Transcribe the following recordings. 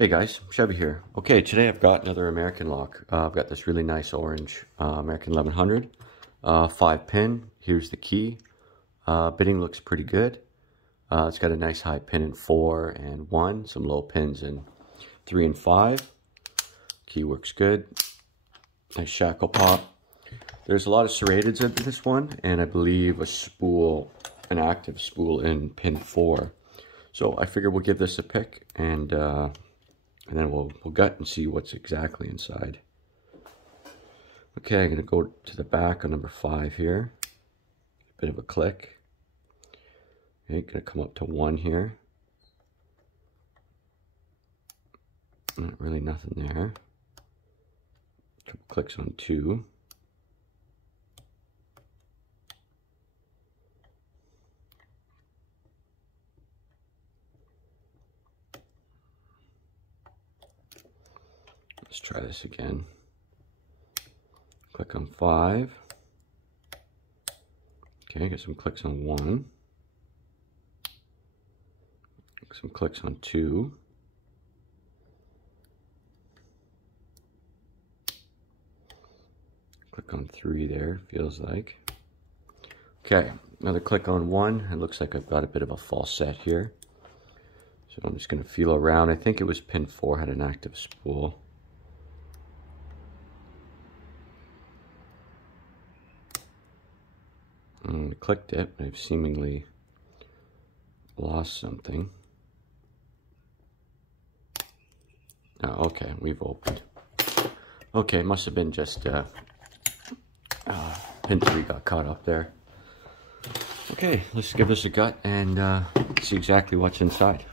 Hey guys, Chevy here. Okay, today I've got another American lock. I've got this really nice orange American 1100, 5-pin. Here's the key. Bitting looks pretty good. It's got a nice high pin in 4 and 1, some low pins in 3 and 5. Key works good. Nice shackle pop. There's a lot of serrateds in this one, and I believe a spool, an active spool in pin 4. So I figure we'll give this a pick and then we'll gut and see what's exactly inside. Okay, I'm going to go to the back on number 5 here. A bit of a click. Okay, going to come up to 1 here. Not really nothing there. A couple clicks on 2. Let's try this again. Click on 5. Okay, get some clicks on 1. Some clicks on 2. Click on 3 there, feels like. Okay, another click on 1. It looks like I've got a bit of a false set here. So I'm just going to feel around. I think it was pin 4 had an active spool. I clicked it, but I've seemingly lost something. Oh, okay, we've opened. Okay, must have been just pin 3 got caught up there. Okay, let's give this a gut and see exactly what's inside.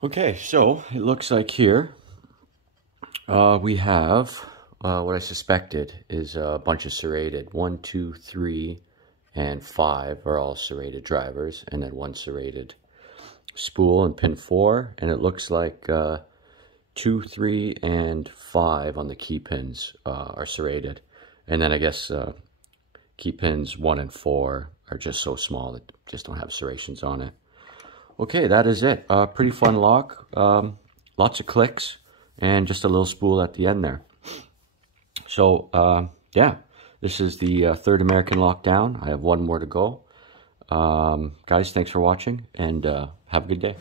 Okay, so it looks like here we have what I suspected is a bunch of serrated. 1, 2, 3, and 5 are all serrated drivers, and then 1 serrated spool in pin 4. And it looks like 2, 3, and 5 on the key pins are serrated. And then I guess key pins 1 and 4 are just so small that just don't have serrations on it. Okay, that is it. Pretty fun lock. Lots of clicks and just a little spool at the end there. So, yeah, this is the 3rd American lock down. I have 1 more to go. Guys, thanks for watching and have a good day.